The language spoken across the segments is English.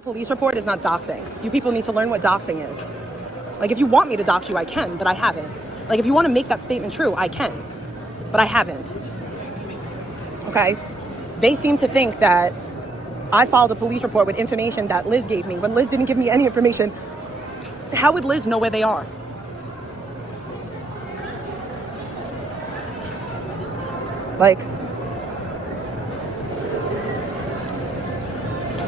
A police report is not doxing. You people need to learn what doxing is. Like, if you want me to dox you, I can, but I haven't. Like, if you want to make that statement true, I can, but I haven't. Okay? They seem to think that I filed a police report with information that Liz gave me when Liz didn't give me any information. How would Liz know where they are? Like,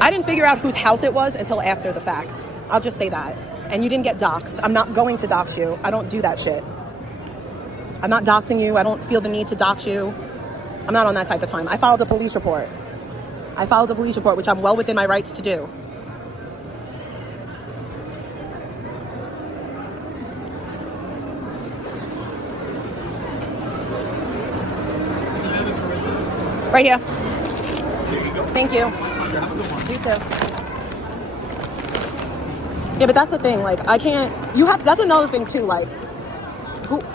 I didn't figure out whose house it was until after the fact. I'll just say that. And you didn't get doxxed. I'm not going to dox you. I don't do that shit. I'm not doxing you. I don't feel the need to dox you. I'm not on that type of time. I filed a police report. Which I'm well within my rights to do. Right here. Here you go. Thank you. You too. Yeah, but that's the thing. Like, I can't. That's another thing too. Like,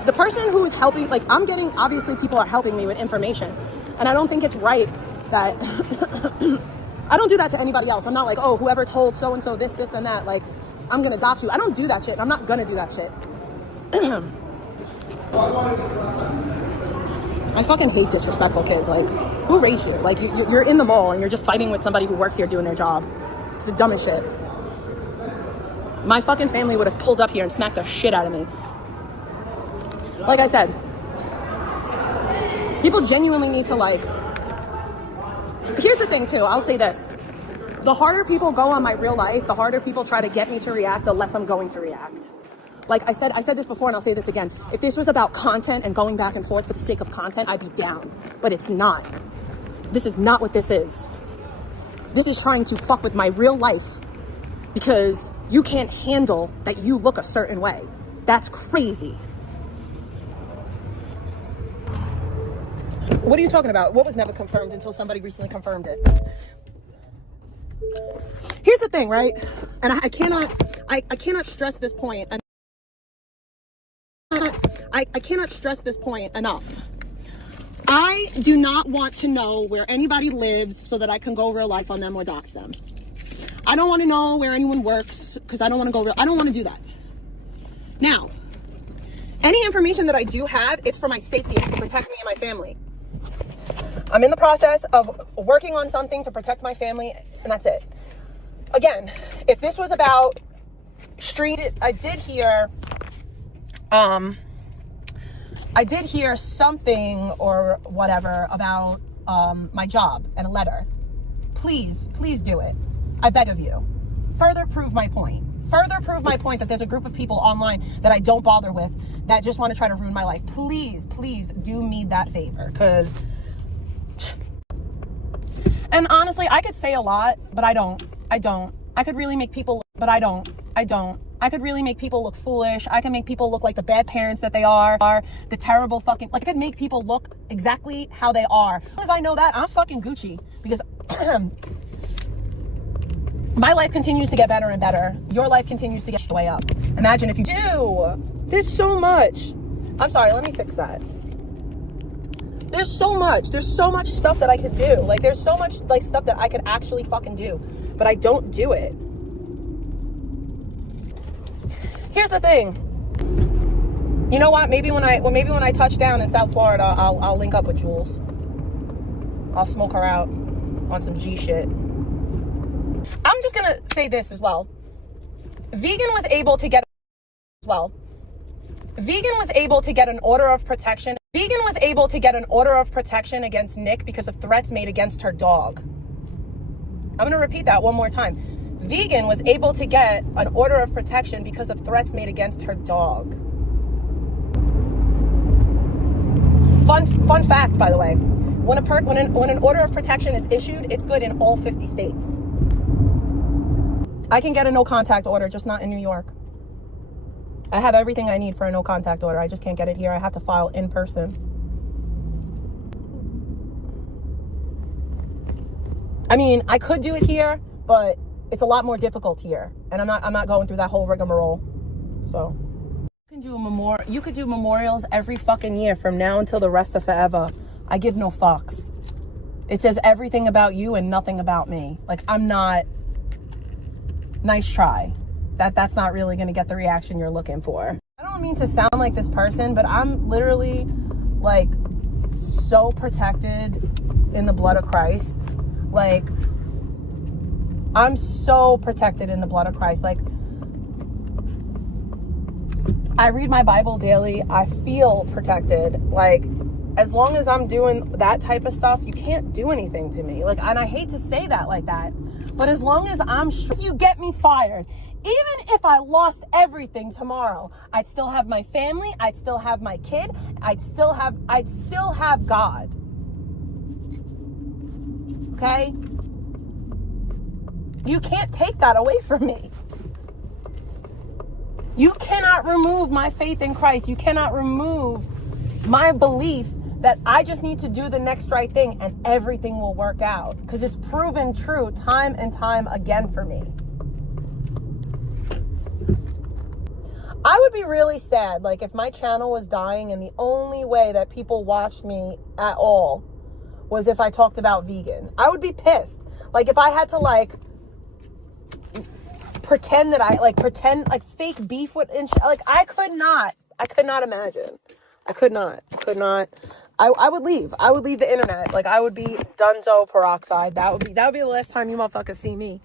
the person who's helping. Like, I'm getting. Obviously, people are helping me with information, and I don't think it's right that I don't do that to anybody else. I'm not like, oh, whoever told so and so this, and that. Like, I'm gonna dox you. I don't do that shit. I'm not gonna do that shit. I fucking hate disrespectful kids. Like, who raised you? Like, you're in the mall and you're just fighting with somebody who works here doing their job. It's the dumbest shit. My fucking family would have pulled up here and smacked the shit out of me. Like I said, people genuinely need to, like... Here's the thing, too. I'll say this. The harder people go on my real life, the harder people try to get me to react, the less I'm going to react. Like I said this before and I'll say this again. If this was about content and going back and forth for the sake of content, I'd be down. But it's not. This is not what this is. This is trying to fuck with my real life because you can't handle that you look a certain way. That's crazy. What are you talking about? What was never confirmed until somebody recently confirmed it? Here's the thing, right? And I cannot stress this point. I cannot stress this point enough. I do not want to know where anybody lives so that I can go real life on them or dox them. I don't want to know where anyone works because I don't want to I don't want to do that. Now, any information that I do have, it's for my safety. It's to protect me and my family. I'm in the process of working on something to protect my family, and that's it. Again, if this was about street, I did hear something or whatever about my job and a letter. Please do it. I beg of you. Further prove my point that there's a group of people online that I don't bother with that just want to try to ruin my life. Please do me that favor, because... And honestly, I could say a lot, but I don't. I could really make people, but I don't. I could really make people look foolish. I can make people look like the bad parents that they are the terrible fucking, like, I could make people look exactly how they are. As long as I know that, I'm fucking Gucci, because my life continues to get better and better. Your life continues to get way up. Imagine if you do. There's so much. I'm sorry, let me fix that. There's so much stuff that I could do. Like, there's so much, like, stuff that I could actually fucking do, but I don't do it. Here's the thing. You know what? Maybe when I touch down in South Florida, I'll link up with Jules. I'll smoke her out on some G shit. I'm just gonna say this as well. Vegan was able to get an order of protection. Vegan was able to get an order of protection against Nick because of threats made against her dog. I'm going to repeat that one more time. Vegan was able to get an order of protection because of threats made against her dog. Fun fact, by the way. When an order of protection is issued, it's good in all 50 states. I can get a no contact order, just not in New York. I have everything I need for a no contact order. I just can't get it here. I have to file in person. I mean, I could do it here, but it's a lot more difficult here. And I'm not going through that whole rigmarole. So you could do memorials every fucking year from now until the rest of forever. I give no fucks. It says everything about you and nothing about me. Like, I'm not nice try. That's not really going to get the reaction you're looking for. I don't mean to sound like this person, but I'm literally like so protected in the blood of Christ. Like, I'm so protected in the blood of Christ. Like, I read my Bible daily. I feel protected. Like, as long as I'm doing that type of stuff, you can't do anything to me. Like, and I hate to say that like that, but as long as if you get me fired, even if I lost everything tomorrow, I'd still have my family. I'd still have my kid. I'd still have God. Okay? You can't take that away from me. You cannot remove my faith in Christ. You cannot remove my belief that I just need to do the next right thing and everything will work out. Because it's proven true time and time again for me. I would be really sad, like, if my channel was dying and the only way that people watched me at all was if I talked about vegan. I would be pissed. Like, if I had to, like, pretend fake beef with, like, I could not imagine. I could not. I would leave. I would leave the internet. Like, I would be dunzo peroxide. That would be the last time you motherfuckers see me.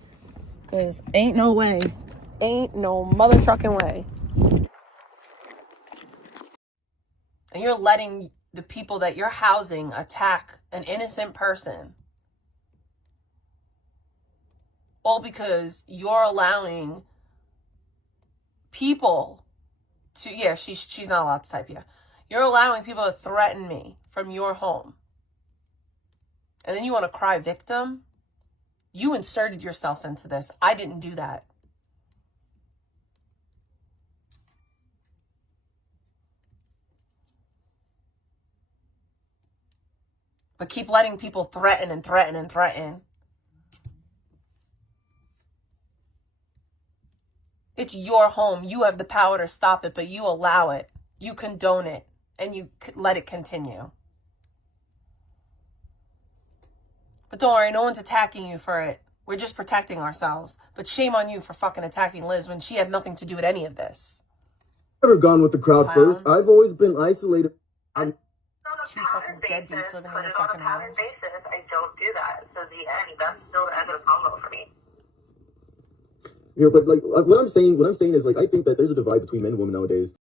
Because ain't no way. Ain't no mother trucking way. And you're letting the people that you're housing attack an innocent person. All because you're allowing people to, yeah, she's not allowed to type, yeah. You're allowing people to threaten me from your home. And then you want to cry victim? You inserted yourself into this. I didn't do that. But keep letting people threaten and threaten and threaten. It's your home. You have the power to stop it, but you allow it. You condone it, and you let it continue. But don't worry, no one's attacking you for it. We're just protecting ourselves. But shame on you for fucking attacking Liz when she had nothing to do with any of this. I've never gone with the crowd first. I've always been isolated. Two fucking deadbeats living in your fucking house. I don't do that. So the end, that's still the end of the combo for me. Yeah, but like what I'm saying is like I think that there's a divide between men and women nowadays.